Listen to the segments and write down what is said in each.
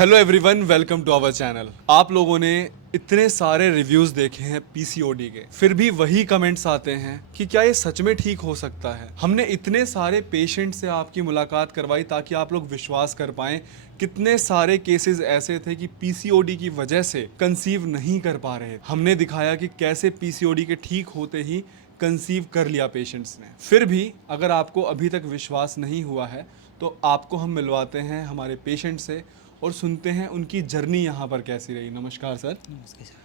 Hello everyone, welcome to our channel. आप लोगों ने इतने सारे रिव्यूज़ देखे हैं पीसीओडी के, फिर भी वही कमेंट्स आते हैं कि क्या ये सच में ठीक हो सकता है। हमने इतने सारे पेशेंट से आपकी मुलाकात करवाई ताकि आप लोग विश्वास कर पाएं। कितने सारे केसेस ऐसे थे कि पीसीओडी की वजह से कंसीव नहीं कर पा रहे। हमने दिखाया कि कैसे पीसीओडी के ठीक होते ही कंसीव कर लिया पेशेंट्स ने। फिर भी अगर आपको अभी तक विश्वास नहीं हुआ है तो आपको हम मिलवाते हैं हमारे पेशेंट से और सुनते हैं उनकी जर्नी यहाँ पर कैसी रही। नमस्कार सर। नमस्ते सर।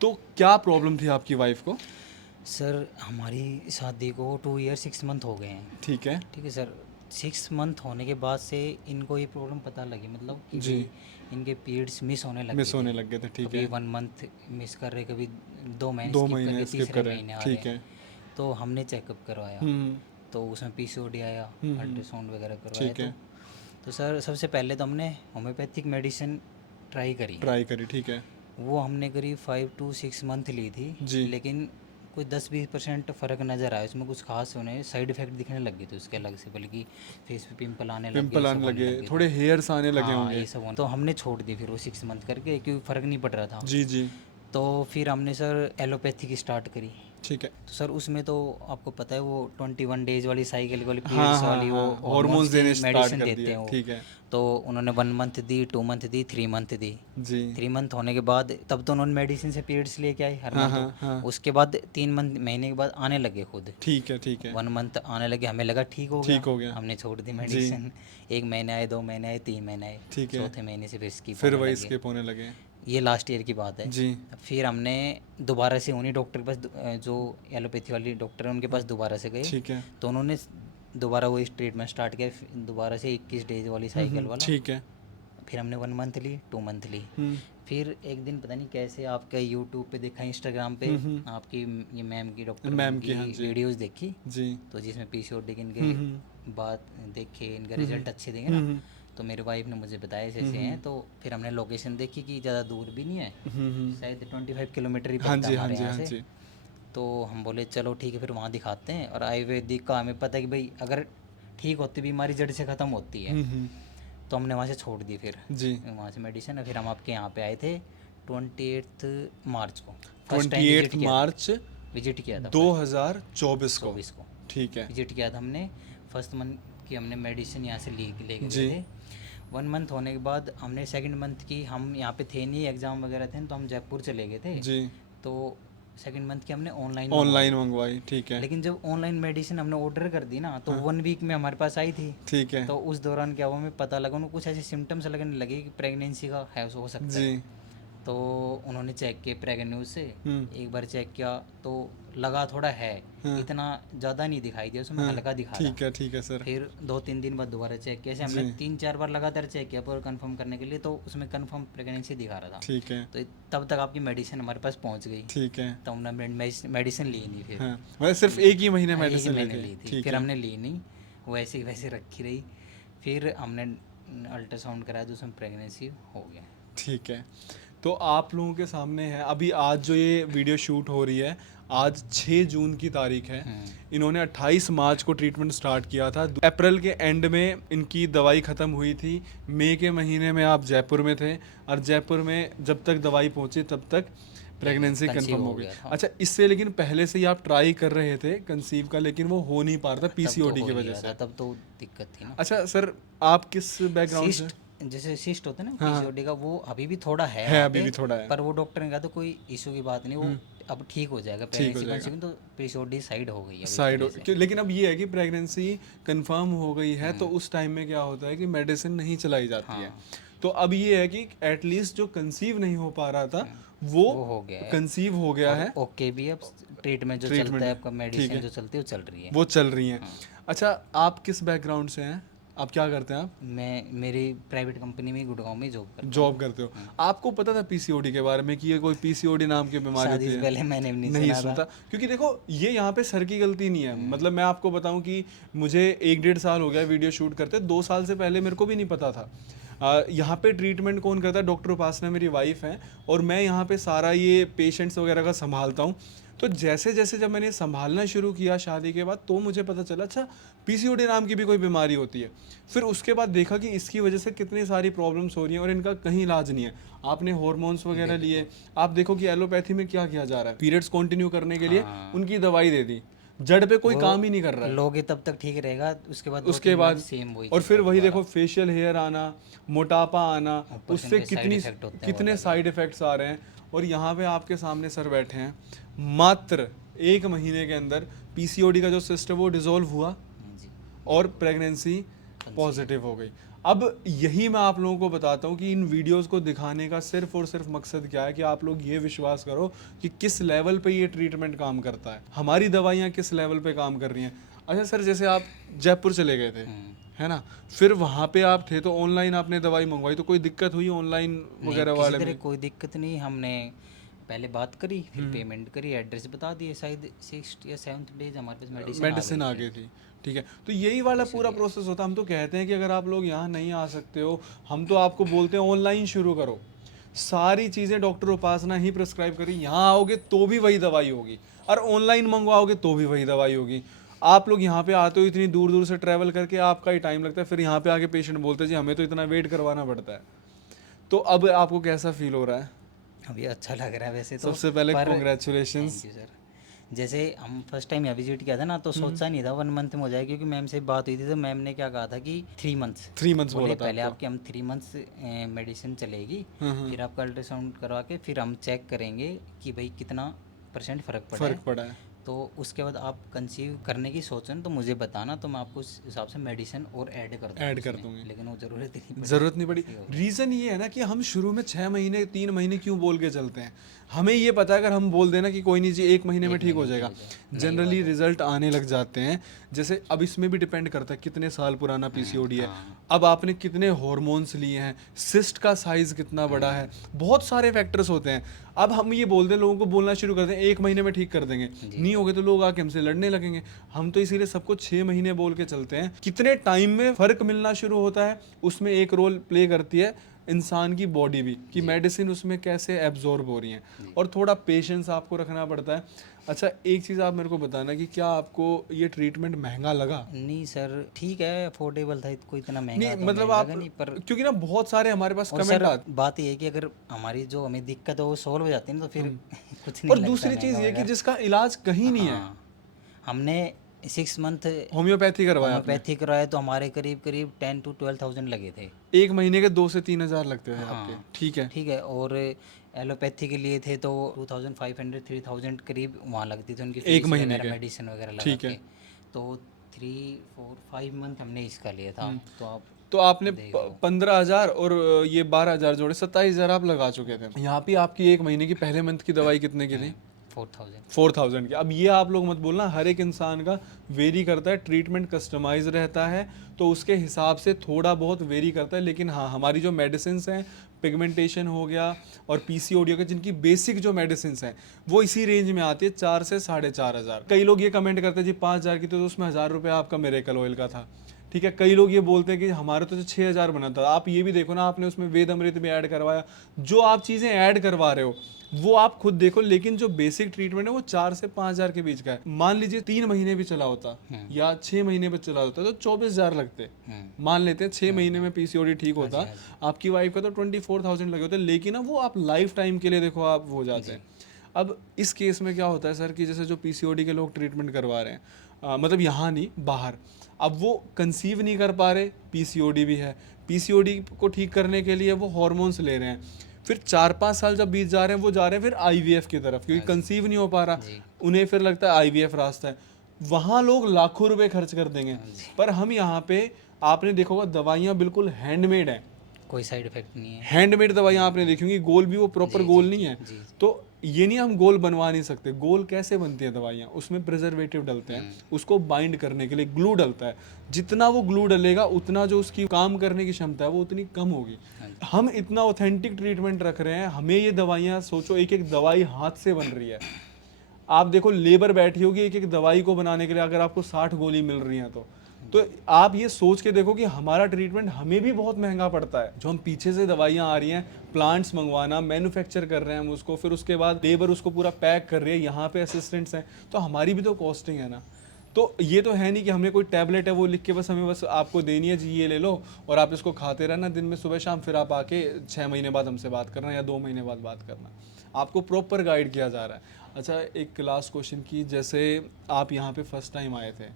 तो क्या प्रॉब्लम थी आपकी वाइफ को? सर हमारी शादी को 2 ईयर 6 मंथ हो गए हैं। ठीक है। ठीक है सर। 6 मंथ होने के बाद से इनको ये प्रॉब्लम पता लगी, मतलब कि जी। इनके पीरियड्स मिस होने लग मिस गए होने थे। लग गए थे। ठीक कभी है। 1 मंथ मिस कर रहे, कभी 2 महीने 2 स्किप महीने करके स्किप तीसरे कर रहे महीने हैं। आ ठीक रहे है। हैं। तो हमने चेकअप करवाया, हम्म। तो उसमें पीसीओडी आया, अल्ट्रासाउंड वगैरह करवाया। ठीक है। तो सर सबसे पहले तो हमने होम्योपैथिक मेडिसिन ट्राई करी। ट्राई करी। ठीक है। वो हमने करीब 5 to 6 मंथ ली थी, जी। लेकिन कुछ 10-20% फ़र्क नज़र आया। उसमें कुछ खास उन्हें साइड इफ़ेक्ट दिखने लग गए थे उसके अलग से, बल्कि फेस पे पिंपल आने लग गए, पिंपल ये सब आने होने लगे, लग गए थोड़े थे। हेयर्स आने लगे हाँ, होंगे। ये सब होने तो हमने छोड़ दी फिर वो 6 मंथ करके, क्योंकि फ़र्क नहीं पड़ रहा था। जी जी। तो फिर हमने सर एलोपैथिक स्टार्ट करी। ठीक है। तो सर उसमें तो आपको पता है वो 21 डेज वाली साइकिल वाली हाँ पीरियड्स हाँ वाली वो हाँ, हॉर्मोन्स हॉर्मोन्स की देने स्टार्ट मेडिसिन कर देते दिए। हैं वो। ठीक है। तो उन्होंने 1 मंथ दी, 2 मंथ दी, 3 मंथ दी। जी। 3 मंथ होने के बाद तब तो उन्होंने मेडिसिन से पीरियड्स लेके आए हर हाँ मंथ। हाँ हाँ। उसके बाद 3 महीने के बाद आने लगे खुद। ठीक है। ठीक है। 1 मंथ आने लगे, हमें लगा ठीक हो गया, ठीक हो गया। हमने छोड़ दी जी। मेडिसिन। 1 महीने आए, 2 महीने आए, 3 महीने आए, ठीक है। चौथे महीने से फिर स्किप फिर होने वही लगे। स्किप होने लगे। ये लास्ट ईयर की बात है। जी। फिर हमने दोबारा से उन्हीं डॉक्टर के पास जो एलोपैथी वाली डॉक्टर है उनके पास दोबारा से गए। ठीक है। तो उन्होंने दोबारा वही ट्रीटमेंट स्टार्ट किया, दोबारा से 21 डेज वाली साइकिल वाला। ठीक है। फिर हमने 1 मंथ ली, 2 मंथ ली। फिर एक दिन पता नहीं कैसे आपका यूट्यूब पे देखा, इंस्टाग्राम पे आपकी ये मैम की, डॉक्टर मैम मैम की की, हाँ जी। वीडियोस देखी। जी। तो जिसमें पीसीओडी के इनके बात देखे, इनका रिजल्ट अच्छे देंगे ना। तो मेरी वाइफ ने मुझे बताया ऐसे ऐसे हैं। तो फिर हमने लोकेशन देखी कि ज़्यादा दूर भी नहीं है, शायद 25 किलोमीटर ही हाँ पड़ता जी है हाँ हमारे जी यहाँ हाँ से। जी। तो हम बोले चलो ठीक है, फिर वहाँ दिखाते हैं। और आयुर्वेदिक का हमें पता है कि भाई अगर ठीक होती बीमारी जड़ से ख़त्म होती है। तो हमने वहाँ से छोड़ दी फिर जी। वहाँ से मेडिसिन। फिर हम आपके यहाँ पे आए थे 28 मार्च को, फर्स्ट टाइम 28 मार्च विजिट किया था 2024 को। 24 को ठीक है। विजिट किया था हमने। फर्स्ट मंथ की हमने मेडिसिन यहाँ से लेके जी। गए थे। 1 मंथ होने के बाद हमने सेकंड मंथ की, हम यहाँ पे थे नहीं, एग्ज़ाम वगैरह थे, तो हम जयपुर चले गए थे। जी। तो सेकंड मंथ की हमने ऑनलाइन मंगवाई। ठीक है। लेकिन जब ऑनलाइन मेडिसिन हमने ऑर्डर कर दी ना, तो 1 वीक में हमारे पास आई थी। ठीक है। तो उस दौरान क्या हुआ, हमें पता लगा उनको कुछ ऐसे सिम्टम्स लगने लगे कि प्रेगनेंसी का है, हो सकता है। जी। तो उन्होंने चेक किए प्रेगनेंट न्यूज़ से, एक बार चेक किया तो लगा थोड़ा है, इतना ज़्यादा नहीं दिखाई दिया उसमें, हल्का दिखा रहा। ठीक है सर। फिर 2-3 दिन बाद दोबारा चेक किया, ऐसे हमने 3-4 बार लगातार चेक किया पूरा कंफर्म करने के लिए। तो उसमें कंफर्म प्रेगनेंसी दिखा रहा था। ठीक है। तो तब तक आपकी मेडिसिन हमारे पास पहुंच गई। ठीक है। तो हमने मेडिसिन ली नहीं फिर। हाँ, मतलब सिर्फ एक ही महीने हाँ, एक ही मेडिसिन महीने ली ली थी। थी, ठीक फिर है। हमने ली नहीं, वैसे ही वैसे रखी रही। फिर हमने अल्ट्रासाउंड कराया तो उसमें प्रेगनेंसी हो गया। ठीक है। तो आप लोगों के सामने है अभी, आज जो ये वीडियो शूट हो रही है, आज 6 जून की तारीख है। इन्होंने 28 मार्च को ट्रीटमेंट स्टार्ट किया था। अप्रैल के एंड में इनकी दवाई ख़त्म हुई थी। मई के महीने में आप जयपुर में थे, और जयपुर में जब तक दवाई पहुंची तब तक प्रेगनेंसी कंफर्म हो गई। अच्छा, इससे लेकिन पहले से ही आप ट्राई कर रहे थे कंसीव का, लेकिन वो हो नहीं पा रहा था पीसीओडी की वजह से। तब तो दिक्कत थी ना। अच्छा सर, आप किस बैकग्राउंड से? जैसे सिस्ट होता है ना पीसीओडी का, वो अभी भी थोड़ा है अभी भी थोड़ा है, पर वो डॉक्टर ने कहा तो कोई इशू की बात नहीं, वो अब ठीक हो जाएगा। प्रेगनेंसी तो पीसीओडी साइड हो गई है साइड। लेकिन अब ये है कि प्रेगनेंसी कंफर्म हो गई है, तो उस टाइम में क्या होता है कि मेडिसिन नहीं चलाई जाती है। तो अब ये है कि एटलीस्ट जो कंसीव नहीं हो पा रहा था वो हो गया है, कंसीव हो गया है। ओके भी अब ट्रीटमेंट जो चलता है आपका, मेडिसिन जो चलती है वो चल रही है, वो चल रही है। अच्छा, आप किस बैकग्राउंड से हैं? आप क्या करते हैं? आप? मैं मेरी प्राइवेट कंपनी में गुड़गांव में जॉब करते हो। आपको पता था पीसीओडी के बारे में कि ये कोई पीसीओडी नाम की बीमारी होती है? पहले मैंने नहीं सुना, क्योंकि देखो ये यहाँ पे सर की गलती नहीं है। मतलब मैं आपको बताऊं कि मुझे 1-1.5 साल हो गया वीडियो शूट करते, 2 साल से पहले मेरे को भी नहीं पता था। यहाँ पे ट्रीटमेंट कौन करता है? डॉक्टर उपासना मेरी वाइफ हैं, और मैं यहाँ पे सारा ये पेशेंट्स वगैरह का संभालता हूँ। तो जैसे जैसे जब मैंने संभालना शुरू किया शादी के बाद, तो मुझे पता चला अच्छा पीसीओडी नाम की भी कोई बीमारी होती है। फिर उसके बाद देखा कि इसकी वजह से कितनी सारी प्रॉब्लम्स हो रही हैं और इनका कहीं इलाज नहीं है। आपने हार्मोन्स वगैरह लिए, आप देखो कि एलोपैथी में क्या किया जा रहा है, पीरियड्स कंटिन्यू करने के लिए हाँ। उनकी दवाई दे दी, जड़ पे कोई काम ही नहीं कर रहा है। लोगे तब तक ठीक रहेगा, उसके बाद उसके बाद सेम वही और चीज़ फिर वही दोबारा। देखो फेशियल हेयर आना, मोटापा आना, ऊपर से उससे इनके side कितनी effect होते हैं कितने वो साइड इफेक्ट्स आ रहे हैं। और यहाँ पे आपके सामने सर बैठे हैं, मात्र 1 महीने के अंदर पीसीओडी का जो सिस्टम वो डिसॉल्व हुआ जी। और प्रेगनेंसी पॉजिटिव हो गई। अब यही मैं आप लोगों को बताता हूँ कि इन वीडियोस को दिखाने का सिर्फ और सिर्फ मकसद क्या है कि आप लोग ये विश्वास करो कि किस लेवल पे ये ट्रीटमेंट काम करता है, हमारी दवाइयाँ किस लेवल पे काम कर रही हैं। अच्छा सर, जैसे आप जयपुर चले गए थे, है ना, फिर वहाँ पे आप थे तो ऑनलाइन आपने दवाई मंगवाई, तो कोई दिक्कत हुई ऑनलाइन वगैरह किसी वाले तरह में? कोई दिक्कत नहीं, हमने पहले बात करी, फिर पेमेंट करी, एड्रेस बता दिए, शायद 6th या 7th डे हमारे पास मेडिसिन आ गई थी। ठीक है, तो यही वाला पूरा प्रोसेस होता है। हम तो कहते हैं कि अगर आप लोग यहाँ नहीं आ सकते हो, हम तो आपको बोलते हैं ऑनलाइन शुरू करो। सारी चीज़ें डॉक्टर उपासना ही प्रिस्क्राइब करी, यहाँ आओगे तो भी वही दवाई होगी, और ऑनलाइन मंगवाओगे तो भी वही दवाई होगी। आप लोग यहाँ पे आते हो इतनी दूर दूर से ट्रैवल करके, आपका ही टाइम लगता है, फिर यहाँ पे आके पेशेंट बोलते हैं जी हमें तो इतना वेट करवाना पड़ता है। तो अब आपको कैसा फील हो रहा है? अभी अच्छा लग रहा है वैसे तो। सबसे पहले पर कॉन्ग्रेचुलेशंस। Thank you sir. जैसे हम फर्स्ट टाइम यहाँ विजिट किया था ना, तो सोचा नहीं था 1 मंथ में हो जाए, क्योंकि मैम से बात हुई थी तो मैम ने क्या कहा था कि 3 मंथ्स 3 मंथ्स बोले बोला था पहले आपको। आपके हम 3 मंथ्स मेडिसिन चलेगी, फिर आपका अल्ट्रासाउंड करवा के फिर हम चेक करेंगे कि भाई कितना % फ़र्क पड़ा है। फर्क पड़ा है। तो उसके बाद आप कंसीव करने की सोचें तो मुझे बताना, तो मैं आपको उस हिसाब से मेडिसिन और ऐड कर दूँगा ऐड कर उसमें। दूंगी। लेकिन वो ज़रूरत ही नहीं पड़ी। ज़रूरत नहीं पड़ी। रीज़न ये है ना कि हम शुरू में 6 महीने 3 महीने क्यों बोल के चलते हैं। हमें ये पता है अगर हम बोल देना कि कोई नहीं जी 1 महीने में ठीक हो जाएगा, जनरली रिजल्ट आने लग जाते हैं। जैसे अब इसमें भी डिपेंड करता है कितने साल पुराना पीसीओडी है, अब आपने कितने हार्मोन्स लिए हैं, सिस्ट का साइज़ कितना बड़ा है, बहुत सारे फैक्टर्स होते हैं। अब हम ये बोल दें, लोगों को बोलना शुरू कर दें 1 महीने में ठीक कर देंगे, नहीं होगे तो लोग आके हमसे लड़ने लगेंगे। हम तो इसीलिए सबको 6 महीने बोल के चलते हैं। कितने टाइम में फ़र्क मिलना शुरू होता है उसमें एक रोल प्ले करती है इंसान की बॉडी भी, कि मेडिसिन उसमें कैसे एब्जॉर्ब हो रही हैं, और थोड़ा पेशेंस आपको रखना पड़ता है। अच्छा एक चीज़ आप मेरे को बताना कि क्या आपको ये ट्रीटमेंट महंगा लगा? नहीं सर, ठीक है, अफोर्डेबल था, कोई इतना महंगा नहीं तो मतलब नहीं आप, लगा नहीं, पर क्योंकि ना बहुत सारे हमारे पास और कमेंट सर आते बात ये है कि अगर हमारी जो हमें दिक्कत है वो सॉल्व हो जाती है ना, तो फिर कुछ नहीं और लगता दूसरी चीज़ महंगा ये कि वगैरह। जिसका इलाज कहीं नहीं है, हाँ, हमने 6 मंथ होम्योपैथी करवाया आपने, होम्योपैथी कराया तो हमारे करीब करीब 10 to 12,000 लगे थे। 1 महीने के 2 से 3 हज़ार लगते थे हाँ। आपके। ठीक है, ठीक है, और एलोपैथी के लिए थे तो 2500 3000 करीब वहाँ लगती थी उनकी एक फीस महीने वगैरह, के। मेडिसिन वगैरह लगा ठीक है। के। तो 3 4 5 मंथ हमने इसका लिया था। तो आप तो आपने 15,000 और ये 12,000 जोड़े 27,000 आप लगा चुके थे। यहाँ पे आपकी 1 महीने की पहले मंथ की दवाई कितने की थी? 4000। 4,000 की। अब ये आप लोग मत बोलना, हर एक इंसान का वेरी करता है, ट्रीटमेंट कस्टमाइज रहता है, तो उसके हिसाब से थोड़ा बहुत वेरी करता है। लेकिन हाँ, हमारी जो मेडिसिन हैं, पिगमेंटेशन हो गया और पीसीओडी हो गया, जिनकी बेसिक जो मेडिसिन हैं वो इसी रेंज में आती है, 4 से 4,500। कई लोग ये कमेंट करते हैं जी 5,000 की, तो उसमें 1,000 रुपये आपका मिरेकल ऑयल का था। ठीक है, कई लोग ये बोलते हैं कि हमारे तो 6,000 बना था। आप ये भी देखो ना, आपने उसमें वेद अमृत भी ऐड करवाया, जो आप चीज़ें ऐड करवा रहे हो वो आप खुद देखो, लेकिन जो बेसिक ट्रीटमेंट है वो 4 से 5,000 के बीच का है। मान लीजिए 3 महीने भी चला होता या 6 महीने भी चला होता तो 24,000 लगते। मान लेते हैं 6 महीने में पीसीओडी ठीक होता, आपकी वाइफ का तो 24,000 लगे होते, लेकिन अब वो आप लाइफ टाइम के लिए देखो आप हो जाते हैं। अब इस केस में क्या होता है सर कि जैसे जो पीसीओडी के लोग ट्रीटमेंट करवा रहे हैं, मतलब यहाँ नहीं बाहर, अब वो कंसीव नहीं कर पा रहे, पीसीओडी भी है, पीसीओडी को ठीक करने के लिए वो हार्मोन्स ले रहे हैं, फिर 4-5 साल जब बीत जा रहे हैं वो जा रहे हैं फिर आईवीएफ की तरफ, क्योंकि कंसीव नहीं हो पा रहा, उन्हें फिर लगता है आईवीएफ रास्ता है, वहाँ लोग लाखों रुपए खर्च कर देंगे। पर हम यहाँ पे, आपने देखा होगा दवाइयाँ बिल्कुल हैंडमेड हैं, कोई साइड इफेक्ट नहीं है। हैंडमेड दवाइयाँ आपने देखी होंगी, गोल भी वो प्रॉपर गोल नहीं है। तो ये नहीं हम गोल बनवा नहीं सकते। गोल कैसे बनती है दवाइयाँ? उसमें प्रिजर्वेटिव डलते हैं, उसको बाइंड करने के लिए ग्लू डलता है, जितना वो ग्लू डलेगा उतना जो उसकी काम करने की क्षमता है वो उतनी कम होगी। हम इतना ऑथेंटिक ट्रीटमेंट रख रहे हैं, हमें ये दवाइयाँ, सोचो एक एक दवाई हाथ से बन रही है, आप देखो लेबर बैठी होगी एक एक दवाई को बनाने के लिए, अगर आपको 60 गोली मिल रही हैं तो आप ये सोच के देखो कि हमारा ट्रीटमेंट हमें भी बहुत महंगा पड़ता है। जो हम पीछे से दवाइयाँ आ रही हैं प्लांट्स मंगवाना, मैन्युफैक्चर कर रहे हैं हम उसको, फिर उसके बाद लेबर उसको पूरा पैक कर रही है, यहाँ पे असिस्टेंट्स हैं, तो हमारी भी तो कॉस्टिंग है ना। तो ये तो है नहीं कि हमने कोई टैबलेट है वो लिख के बस हमें बस आपको देनी है जी, ये ले लो और आप इसको खाते रहना दिन में सुबह शाम, फिर आप आके 6 महीने बाद हमसे बात करना या 2 महीने बाद बात करना। आपको प्रॉपर गाइड किया जा रहा है। अच्छा, एक लास्ट क्वेश्चन की, जैसे आप यहाँ पे फर्स्ट टाइम आए थे,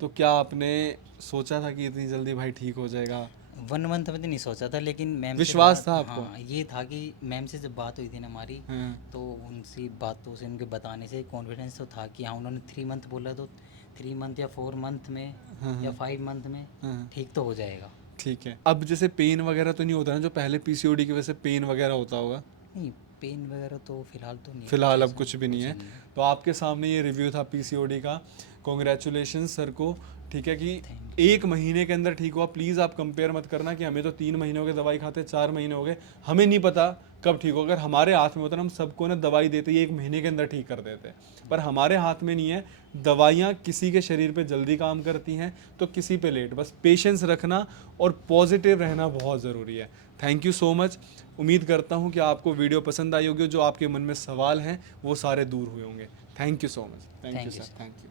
तो क्या आपने सोचा था कि इतनी जल्दी भाई ठीक हो जाएगा? 1 मंथ में तो नहीं सोचा था, लेकिन मैम से विश्वास बात, था आपको? हाँ ये था कि मैम से जब बात हुई थी ना हमारी, हाँ। तो उनसी बातों से, उनके बताने से कॉन्फिडेंस तो था कि हाँ, उन्होंने 3 मंथ बोला, तो 3 मंथ या 4 मंथ में या 5 मंथ में हाँ। ठीक तो हो जाएगा। ठीक है। अब जैसे पेन वगैरह तो नहीं होता ना, जो पहले पीसीओडी की वजह से पेन वगैरह होता होगा? नहीं, पेन वगैरह तो फिलहाल तो नहीं है, फिलहाल अब ऐसा कुछ भी नहीं है। नहीं है। तो आपके सामने ये रिव्यू था पीसीओडी का। कॉन्ग्रेचुलेशन सर को, ठीक है, कि 1 महीने के अंदर ठीक हुआ। प्लीज़ आप कंपेयर मत करना कि हमें तो 3 महीने हो गए दवाई खाते, 4 महीने हो गए, हमें नहीं पता कब ठीक हो। अगर हमारे हाथ में होता ना, हम सबको ना दवाई देते ही 1 महीने के अंदर ठीक कर देते, पर हमारे हाथ में नहीं है। दवाइयाँ किसी के शरीर पे जल्दी काम करती हैं तो किसी पे लेट। बस पेशेंस रखना और पॉजिटिव रहना बहुत ज़रूरी है। Thank you so much. उम्मीद करता हूँ कि आपको वीडियो पसंद आई होगी, जो आपके मन में सवाल हैं वो सारे दूर हुए होंगे। Thank you so much. Thank you sir, thank you.